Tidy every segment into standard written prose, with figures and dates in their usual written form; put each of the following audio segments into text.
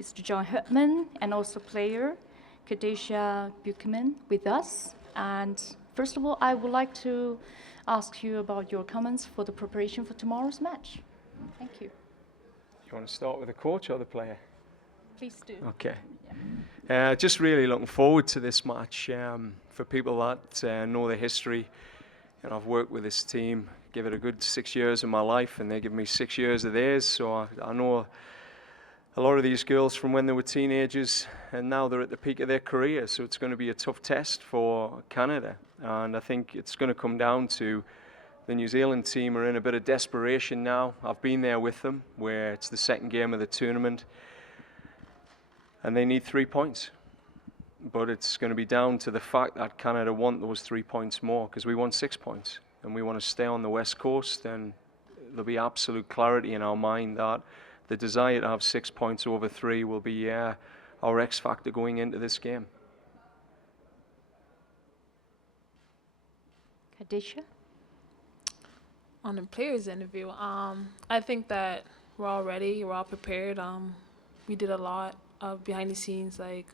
Mr. John Hurtman, and also player Kadesha Buchanan with us. And first of all, I would like to ask you about your comments for the preparation for tomorrow's match. Thank you. You want to start with the coach or the player? Please do. Okay. Just really looking forward to this match. For people that know the history, and I've worked with this team, give it a good 6 years of my life, and they give me 6 years of theirs. So I know a lot of these girls from when they were teenagers, and now they're at the peak of their career. So it's going to be a tough test for Canada, and I think it's going to come down to the New Zealand team are in a bit of desperation now. I've been there with them, where it's the second game of the tournament, and they need 3 points. But it's going to be down to the fact that Canada want those 3 points more, because we want 6 points, and we want to stay on the West Coast, and there'll be absolute clarity in our mind that the desire to have 6 points over 3 will be our X factor going into this game. Kadesha? On the players interview, I think that we're all ready, we're all prepared. We did a lot of behind the scenes, like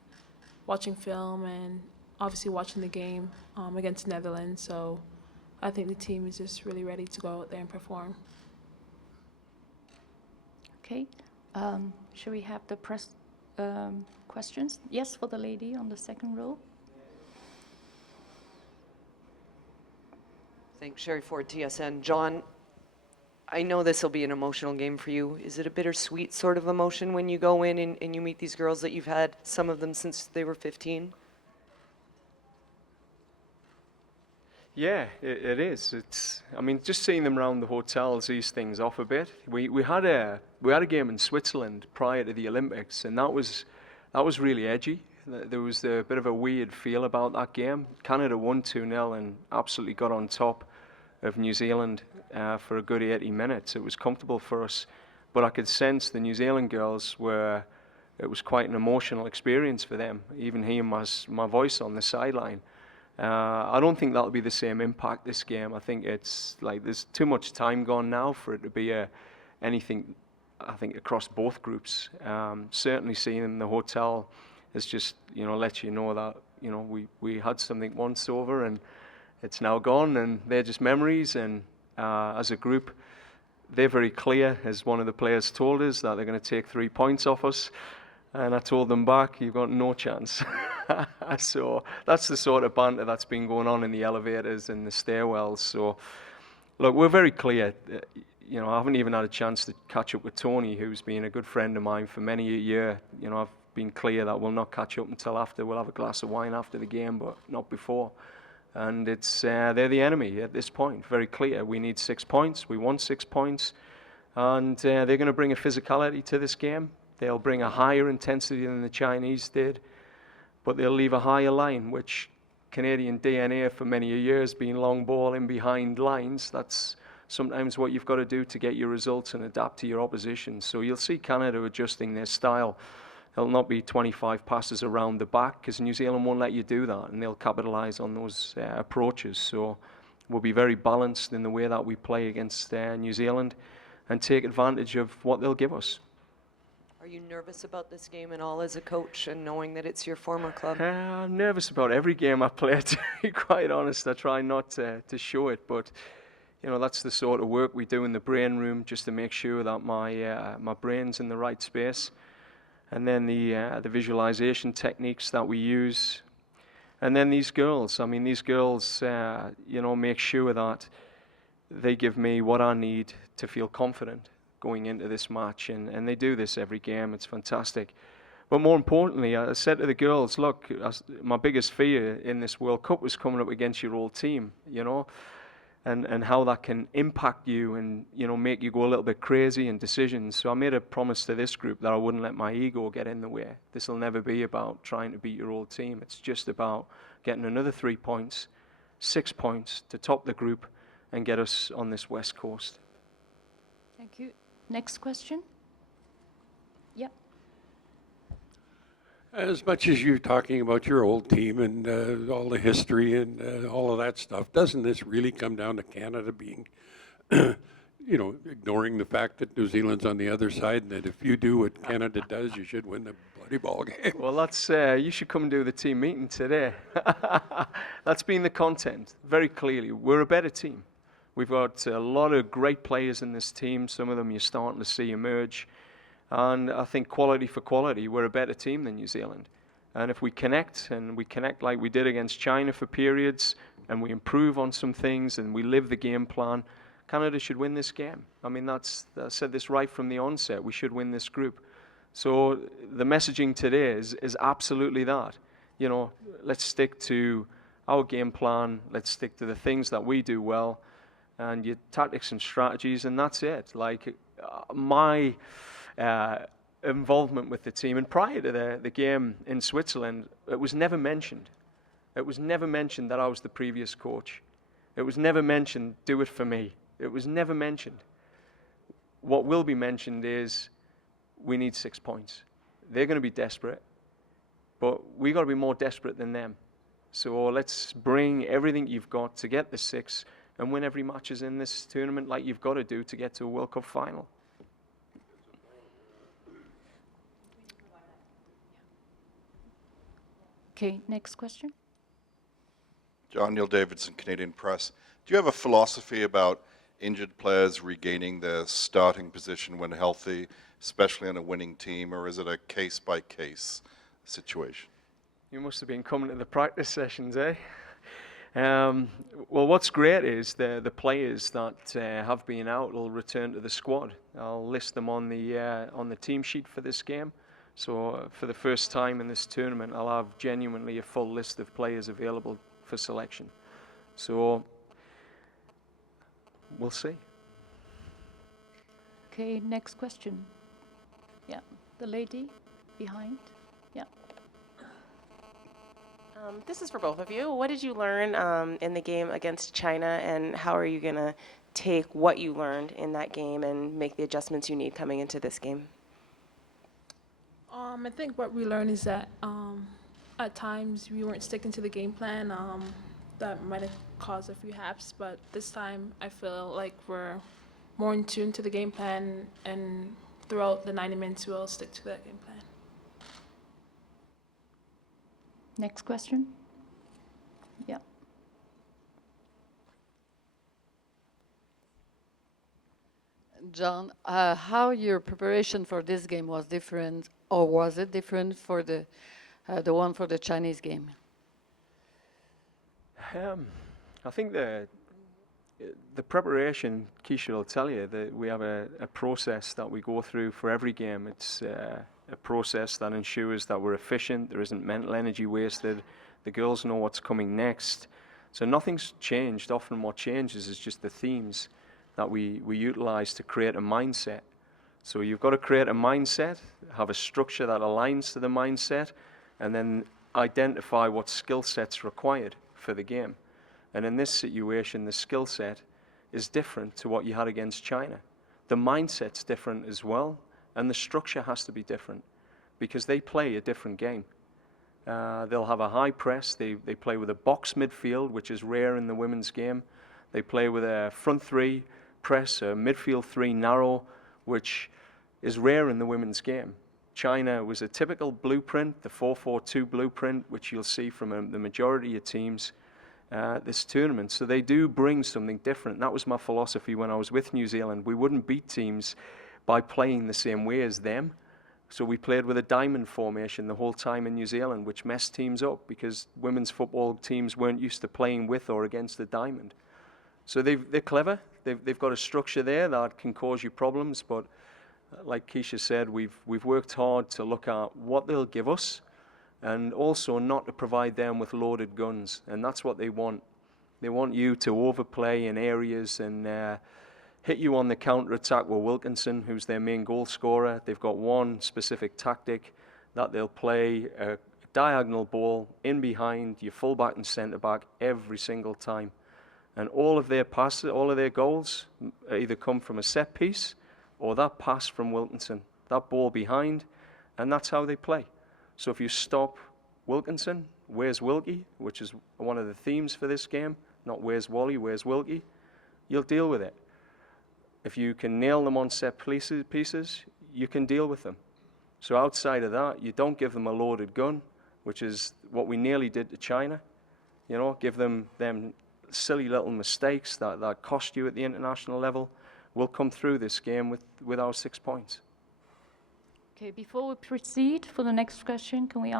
watching film and obviously watching the game against Netherlands. So I think the team is just really ready to go out there and perform. Okay. Shall we have the press questions? Yes, for the lady on the second row. Thanks, Sherry Ford, TSN. John, I know this will be an emotional game for you. Is it a bittersweet sort of emotion when you go in and you meet these girls that you've had, some of them since they were 15? Yeah, it is. I mean, just seeing them around the hotels ease things off a bit. We had a game in Switzerland prior to the Olympics, and that was really edgy. There was a bit of a weird feel about that game. Canada won 2-0 and absolutely got on top of New Zealand for a good 80 minutes. It was comfortable for us, but I could sense the New Zealand girls it was quite an emotional experience for them, even hearing my voice on the sideline. I don't think that'll be the same impact this game. I think it's like there's too much time gone now for it to be anything, I think, across both groups. Certainly seeing them in the hotel has just, let you know that, we had something once over and it's now gone, and they're just memories. And as a group, they're very clear, as one of the players told us, that they're going to take 3 points off us. And I told them back, you've got no chance. So that's the sort of banter that's been going on in the elevators and the stairwells. So, look, we're very clear. I haven't even had a chance to catch up with Tony, who's been a good friend of mine for many a year. I've been clear that we'll not catch up until after. We'll have a glass of wine after the game, but not before. And they're the enemy at this point. Very clear. We need 6 points. We want 6 points. And they're going to bring a physicality to this game. They'll bring a higher intensity than the Chinese did, but they'll leave a higher line, which Canadian DNA for many years being long ball in behind lines. That's sometimes what you've got to do to get your results and adapt to your opposition. So you'll see Canada adjusting their style. It'll not be 25 passes around the back, because New Zealand won't let you do that, and they'll capitalize on those approaches. So we'll be very balanced in the way that we play against New Zealand and take advantage of what they'll give us. Are you nervous about this game at all as a coach, and knowing that it's your former club? I'm nervous about every game I play, to be quite honest. I try not to show it, but that's the sort of work we do in the brain room, just to make sure that my brain's in the right space. And then the visualization techniques that we use. And then these girls, make sure that they give me what I need to feel confident going into this match, and they do this every game. It's fantastic. But more importantly, I said to the girls, look, my biggest fear in this World Cup was coming up against your old team, and how that can impact you and, make you go a little bit crazy in decisions. So I made a promise to this group that I wouldn't let my ego get in the way. This will never be about trying to beat your old team. It's just about getting another 3 points, 6 points to top the group and get us on this West Coast. Thank you. Next question? Yeah. As much as you're talking about your old team and all the history and all of that stuff, doesn't this really come down to Canada being you know, ignoring the fact that New Zealand's on the other side and that if you do what Canada does, you should win the bloody ball game. Well, that's, you should come and do the team meeting today. That's been the content, very clearly. We're a better team. We've got a lot of great players in this team. Some of them you're starting to see emerge. And I think quality for quality, we're a better team than New Zealand. And if we connect, and we connect like we did against China for periods, and we improve on some things, and we live the game plan, Canada should win this game. I mean, I said this right from the onset. We should win this group. So the messaging today is absolutely that. You know, let's stick to our game plan. Let's stick to the things that we do well, and your tactics and strategies, and that's it. Like my involvement with the team, and prior to the game in Switzerland, it was never mentioned. It was never mentioned that I was the previous coach. It was never mentioned, do it for me. It was never mentioned. What will be mentioned is we need 6 points. They're going to be desperate, but we got to be more desperate than them. So let's bring everything you've got to get the 6 and win every match in this tournament like you've got to do to get to a World Cup final. Okay, next question. John Neil Davidson, Canadian Press. Do you have a philosophy about injured players regaining their starting position when healthy, especially on a winning team, or is it a case-by-case situation? You must have been coming to the practice sessions, eh? Well, what's great is the players that have been out will return to the squad. I'll list them on the team sheet for this game. So for the first time in this tournament, I'll have genuinely a full list of players available for selection. So we'll see. Okay, next question. Yeah, the lady behind. Yeah. This is for both of you. What did you learn in the game against China, and how are you going to take what you learned in that game and make the adjustments you need coming into this game? I think what we learned is that at times we weren't sticking to the game plan. That might have caused a few haps, but this time I feel like we're more in tune to the game plan, and throughout the 90 minutes we'll stick to that game plan. Next question. Yeah. John, how your preparation for this game was different, or was it different for the one for the Chinese game? I think the preparation, Keisha will tell you that we have a process that we go through for every game. It's a process that ensures that we're efficient, there isn't mental energy wasted, the girls know what's coming next. So nothing's changed. Often what changes is just the themes that we utilize to create a mindset. So you've got to create a mindset, have a structure that aligns to the mindset, and then identify what skill set's required for the game. And in this situation, the skill set is different to what you had against China. The mindset's different as well, and the structure has to be different because they play a different game. They'll have a high press. They play with a box midfield, which is rare in the women's game. They play with a front three press, a midfield three narrow, which is rare in the women's game. China was a typical blueprint, the 4-4-2 blueprint, which you'll see from the majority of teams this tournament. So they do bring something different. That was my philosophy when I was with New Zealand. We wouldn't beat teams by playing the same way as them. So we played with a diamond formation the whole time in New Zealand, which messed teams up because women's football teams weren't used to playing with or against the diamond. So they're clever. They've got a structure there that can cause you problems, but like Keisha said, we've worked hard to look at what they'll give us and also not to provide them with loaded guns. And that's what they want. They want you to overplay in areas and hit you on the counter-attack with Wilkinson, who's their main goal scorer. They've got one specific tactic that they'll play a diagonal ball in behind your fullback and centre-back every single time. And all of their passes, all of their goals either come from a set piece or that pass from Wilkinson, that ball behind, and that's how they play. So if you stop Wilkinson, where's Wilkie, which is one of the themes for this game, not where's Wally, where's Wilkie, you'll deal with it. If you can nail them on set pieces, you can deal with them. So outside of that, you don't give them a loaded gun, which is what we nearly did to China. You know, give them silly little mistakes that cost you at the international level. We'll come through this game with our 6 points. Okay, before we proceed for the next question, can we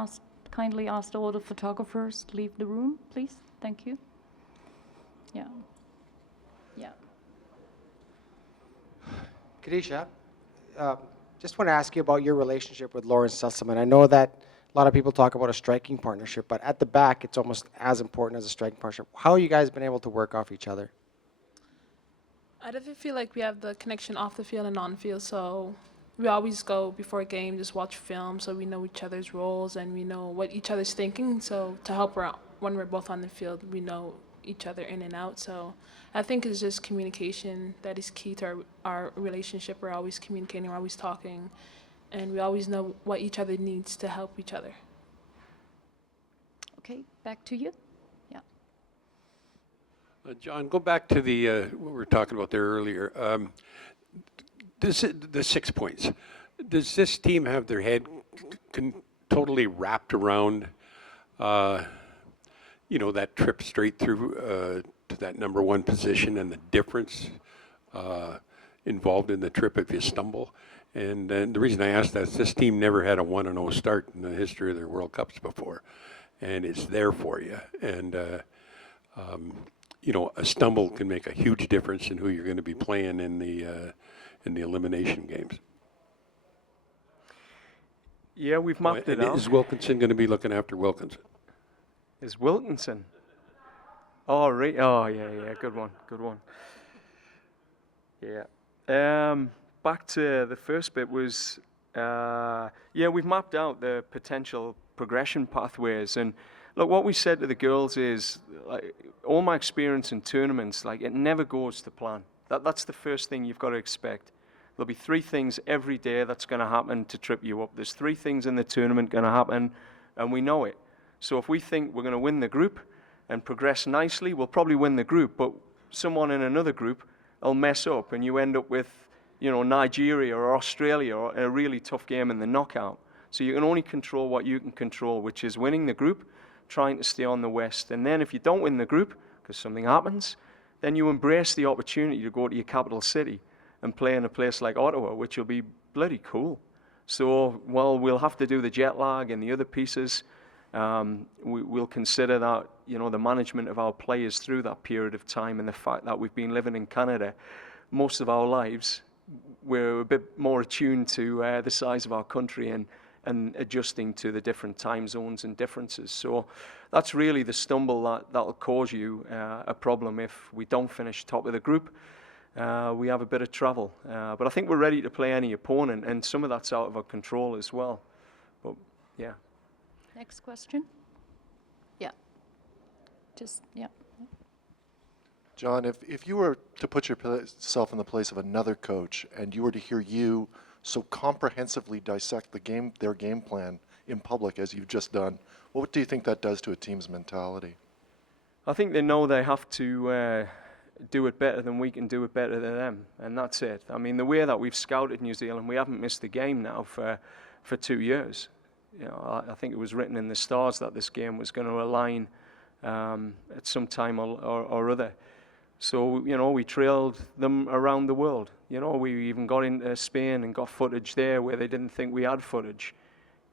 kindly ask all the photographers to leave the room, please? Thank you. Yeah. Yeah. Kadisha, just want to ask you about your relationship with Lawrence Susselman. I know that a lot of people talk about a striking partnership, but at the back, it's almost as important as a striking partnership. How have you guys been able to work off each other? I definitely feel like we have the connection off the field and on the field, so we always go before a game, just watch film, so we know each other's roles and we know what each other's thinking. So to help her out when we're both on the field, we know each other in and out. So I think it's just communication that is key to our relationship. We're always communicating, we're always talking, and we always know what each other needs to help each other. Okay, back to you. Yeah. John, go back to the what we were talking about there earlier. The 6 points. Does this team have their head totally wrapped around, that trip straight through to that number 1 position and the difference involved in the trip if you stumble? And the reason I ask that is this team never had a 1-0 start in the history of their World Cups before, and it's there for you. And a stumble can make a huge difference in who you're going to be playing in the elimination games. Yeah, we've mapped it out. Is Wilkinson going to be looking after Wilkinson? Is Wilkinson? Oh, right. Oh, yeah. Good one. Yeah. Back to the first bit was, we've mapped out the potential progression pathways. And look, what we said to the girls is, like, all my experience in tournaments, like, it never goes to plan. That's the first thing you've got to expect. There'll be 3 things every day that's going to happen to trip you up. There's 3 things in the tournament going to happen, and we know it. So if we think we're going to win the group and progress nicely, we'll probably win the group, but someone in another group will mess up, and you end up with, Nigeria or Australia or a really tough game in the knockout. So you can only control what you can control, which is winning the group, trying to stay on the West. And then if you don't win the group, because something happens, then you embrace the opportunity to go to your capital city and play in a place like Ottawa, which will be bloody cool. So while we'll have to do the jet lag and the other pieces, we'll consider that, the management of our players through that period of time, and the fact that we've been living in Canada most of our lives, we're a bit more attuned to the size of our country and adjusting to the different time zones and differences. So that's really the stumble that'll cause you a problem if we don't finish top of the group. We have a bit of travel. But I think we're ready to play any opponent, and some of that's out of our control as well. But, yeah. Next question. Yeah. Yeah. John, if you were to put yourself in the place of another coach and you were to hear you so comprehensively dissect their game plan in public as you've just done, what do you think that does to a team's mentality? I think they know they have to do it better than we can do it better than them, and that's it. I mean, the way that we've scouted New Zealand, we haven't missed a game now for 2 years. I think it was written in the stars that this game was going to align at some time or other. So, we trailed them around the world. We even got into Spain and got footage there where they didn't think we had footage.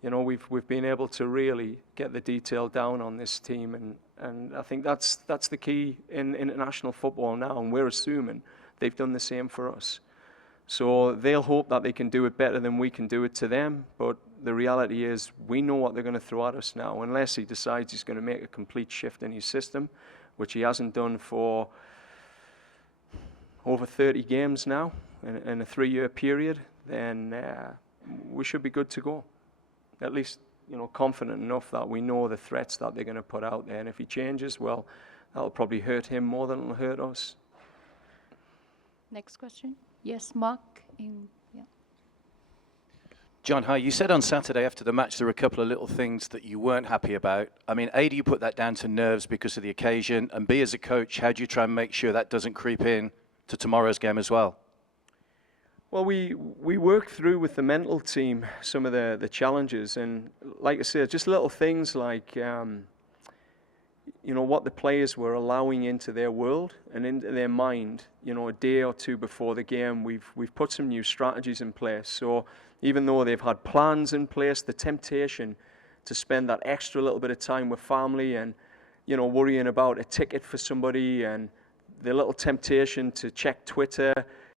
We've been able to really get the detail down on this team, and I think that's the key in international football now, and we're assuming they've done the same for us. So they'll hope that they can do it better than we can do it to them, but the reality is we know what they're going to throw at us now, unless he decides he's going to make a complete shift in his system, which he hasn't done for over 30 games now in a 3-year period, then we should be good to go. At least, confident enough that we know the threats that they're going to put out there. And if he changes, well, that'll probably hurt him more than it'll hurt us. Next question. Yes, Mark. John, hi. You said on Saturday after the match there were a couple of little things that you weren't happy about. I mean, A, do you put that down to nerves because of the occasion? And B, as a coach, how do you try and make sure that doesn't creep in to tomorrow's game as well? Well, we worked through with the mental team some of the challenges, and like I said, just little things like you know, what the players were allowing into their world and into their mind. You know, a day or two before the game, we've put some new strategies in place. So even though they've had plans in place, the temptation to spend that extra little bit of time with family and, you know, worrying about a ticket for somebody, and the little temptation to check Twitter,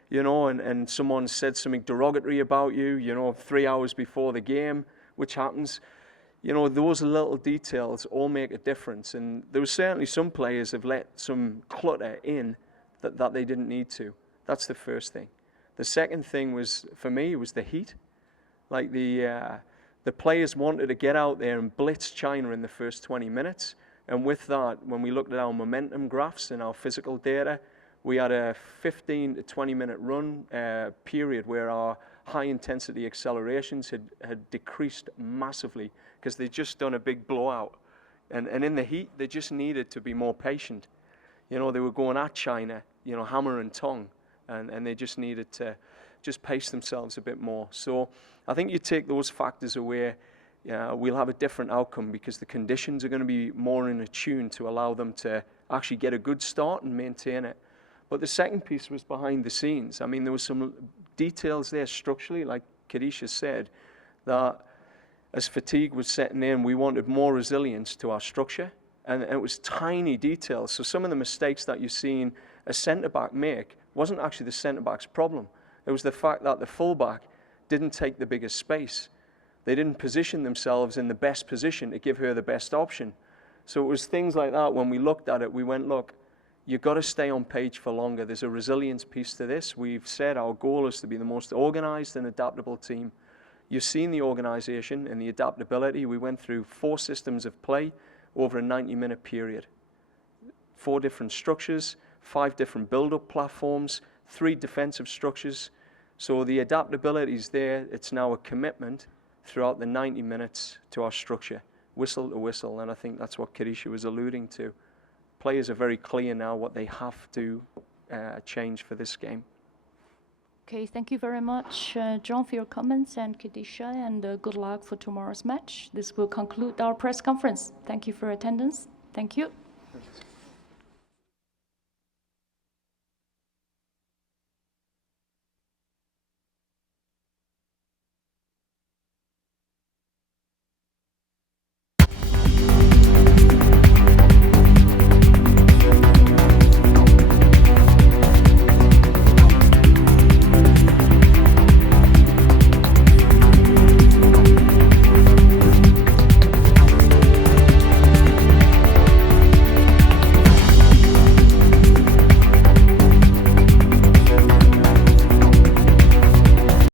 you know, and someone said something derogatory about you, you know, 3 hours before the game, which happens. You know, those little details all make a difference. And there was certainly some players have let some clutter in that they didn't need to. That's the first thing. The second thing was, for me, was the heat. Like the players wanted to get out there and blitz China in the first 20 minutes. And with that, when we looked at our momentum graphs and our physical data, we had a 15 to 20 minute run period where our high intensity accelerations had decreased massively because they'd just done a big blowout. And in the heat, they just needed to be more patient. You know, they were going at China, you know, hammer and tongue, and they just needed to just pace themselves a bit more. So I think you take those factors away, we'll have a different outcome because the conditions are going to be more in tune to allow them to actually get a good start and maintain it. But the second piece was behind the scenes. I mean, there was some details there structurally, like Kadisha said, that as fatigue was setting in, we wanted more resilience to our structure. And it was tiny details. So some of the mistakes that you've seen a centre-back make wasn't actually the centre-back's problem. It was the fact that the full-back didn't take the biggest space. They didn't position themselves in the best position to give her the best option. So it was things like that. When we looked at it, we went, look, you've got to stay on page for longer. There's a resilience piece to this. We've said our goal is to be the most organized and adaptable team. You've seen the organization and the adaptability. We went through 4 systems of play over a 90-minute period. 4 different structures, 5 different build-up platforms, 3 defensive structures. So the adaptability is there. It's now a commitment throughout the 90 minutes to our structure, whistle to whistle. And I think that's what Kadisha was alluding to. Players are very clear now what they have to change for this game. Okay, thank you very much, John, for your comments, and Kadisha, and good luck for tomorrow's match. This will conclude our press conference. Thank you for attendance. Thank you.